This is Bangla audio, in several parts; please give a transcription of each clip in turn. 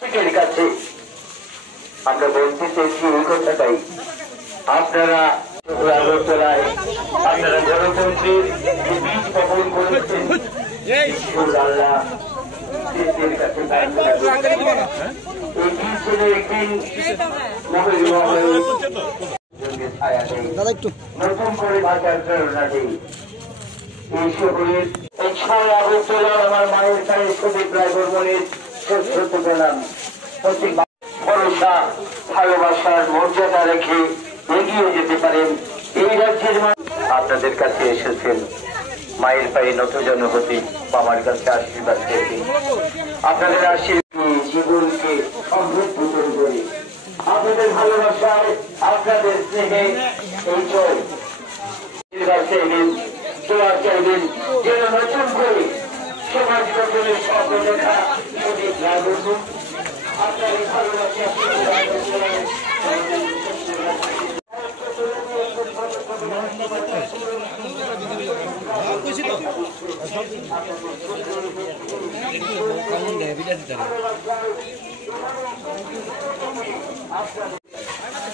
কাছে আমরা বলতে চাইছি এই কথাটাই, আপনারা আগরতলায় আপনারা গণতন্ত্রের বীজ বপন করেছেন। আল্লাহ দেশের কাছে এই বীজ ছেড়ে একদিন নতুন করে বাঁচার প্রেরণা দেই। এই সকলের এই 6 আগরতলার আমার মায়ের সাথে সুদীপ রায় বর্মনের শ্রদ্ধ প্রণাম। ভরসা ভালোবাসার মর্যাদা রেখে এগিয়ে যেতে পারেন এই রাজ্যের মানুষ। আপনাদের কাছে এসেছেন মায়ের পায়ে নতজন হতে, আমার কাছে আশীর্বাদ পেতে। আপনাদের আশীর্বাদ জীবনকে সমৃদ্ধ করে, আপনাদের ভালোবাসায় আপনাদের স্নেহে এই জয় চাইবেন, দোয়া চাইবেন যেন নতুন করে সমাজ গঠনের স্বপ্ন দেখা অনেক লাগবে। আপনার এই ভালোবাসা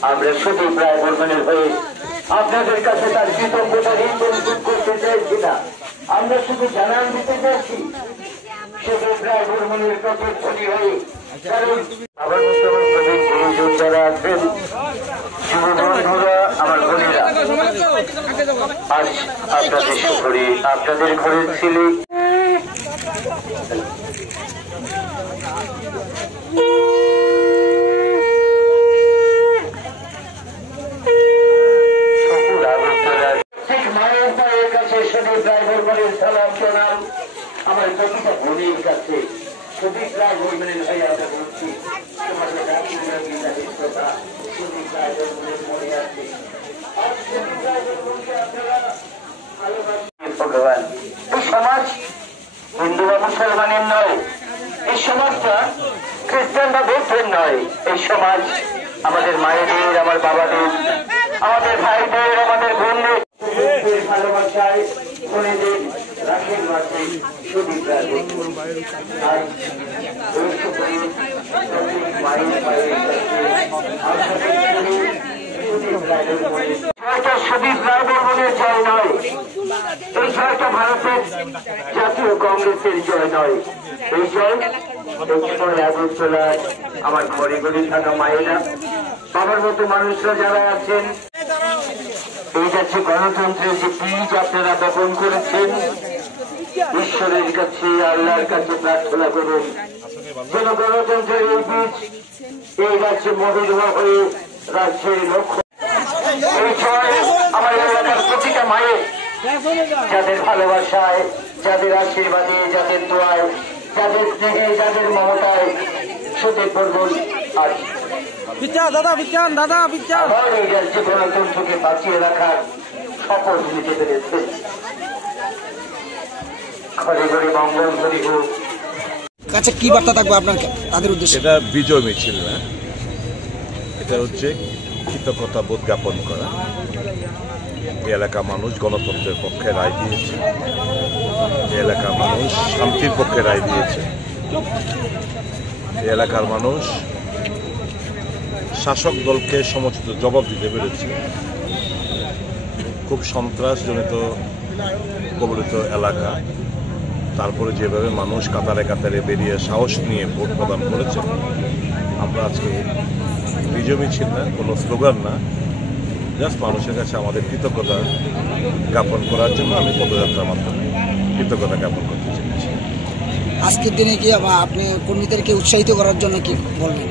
আমরা সুদীপ রায় বর্মনের হয়ে আপনাদের কাছে তার কৃতজ্ঞতা ঋণ পরিশোধ করতে চাইছি না, আমরা শুধু জানান দিতে চাইছি সুদীপ রায় বর্মনের প্রতিধ্বনি হয়ে। আবার গুরুজন যারা আছেন, যুববন্ধুরা, আমার বোনেরা, আজ আপনাদের ঘরে আপনাদের ঘরের ছেলে মায়ের পায়ের কাছে সুদীপ রায় বর্মনের সালাম প্রণাম। আমার প্রতিটা বোনের কাছে সুদীপ রায় বর্মনের হয়ে আমরা বলছি সুদীপ রায় বর্মনের মনে আছে। ভগবান, এই সমাজ হিন্দু বা মুসলমানের নয়, এই সমাজটা খ্রিস্টান বা বৌদ্ধের নয়, এই সমাজ আমাদের মায়েদের, আমার বাবাদের, আমাদের ভাইদের, আমাদের বোনদের ভালোবাসায় বোনেদের রাখের মাঝে সুদীপ রায় সুদীপ রায় বর্মনের জয় নয়, এই জয়টা ভারতের জাতীয় কংগ্রেসের জয় নয়, এই জয় আগরতলার আমার ঘরে ঘরে থাকা মায়েরা, বাবার মতো মানুষরা যারা আছেন। এই যাচ্ছে গণতন্ত্রের যে বীজ আপনারা বপন করেছেন, ঈশ্বরের কাছে, আল্লাহর কাছে প্রার্থনা করুন যেন গণতন্ত্রের এই বীজ এই রাজ্যে মহিলা হয়ে রাজ্যের লক্ষ্য। এই জয় আমার এলাকার প্রতিটা মায়ের, যাদের ভালোবাসায়, যাদের আশীর্বাদে, যাদের দোয়ায়, যাদের স্নেহে, যাদের মমতায় সুদীপ বর্মন আজ আবার এই রাজ্যে গণতন্ত্রকে বাঁচিয়ে রাখার শপথ নিতে পেরেছে। ঘরে ঘরে মঙ্গল ঘরে হোক। কাছে কি বার্তা থাকবে আপনার তাদের উদ্দেশ্যে? এটা বিজয় মিছিল না, এটা হচ্ছে কৃতজ্ঞতা বোধ জ্ঞাপন করা। এই এলাকার মানুষ গণতন্ত্রের পক্ষে রায় দিয়েছে, এই এলাকার মানুষ শান্তির পক্ষে রায় দিয়েছে, এই এলাকার মানুষ শাসক দলকে সমুচিত জবাব দিতে পেরেছে। খুব সন্ত্রাসজনিত কবলিত এলাকা, তারপরে যেভাবে মানুষ কাতারে কাতারে বেরিয়ে সাহস নিয়ে ভোট প্রদান করেছে, আমরা আজকে বিজয় মিছিল না, কোনো স্লোগান না, জাস্ট মানুষের কাছে আমাদের কৃতজ্ঞতা জ্ঞাপন করার জন্য আমি পদযাত্রার মাধ্যমে কৃতজ্ঞতা জ্ঞাপন করতে চেয়েছি। আজকের দিনে কি আপনি কর্মীদেরকে উৎসাহিত করার জন্য কি বলবেন?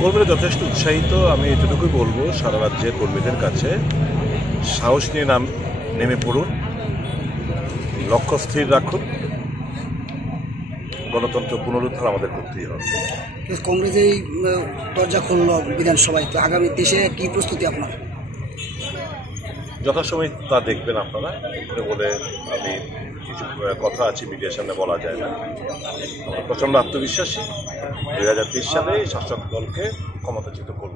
কর্মীরা যথেষ্ট উৎসাহিত, আমি এতটুকুই বলবো সারা রাজ্যের কর্মীদের কাছে সাহস নিয়ে নেমে পড়ুন, লক্ষ্য স্থির রাখুন, গণতন্ত্র পুনরুদ্ধার আমাদের করতেই হবে। কংগ্রেস এই দরজা খুলল বিধানসভায়, তো আগামী দেশে কি প্রস্তুতি আপনার? যথাসময় তা দেখবেন আপনারা, বলে আমি কিছু কথা আছে মিডিয়ার সামনে বলা যায় না। প্রচণ্ড আত্মবিশ্বাসী 2023 সালে শাসক দলকে ক্ষমতাচ্যুত করব।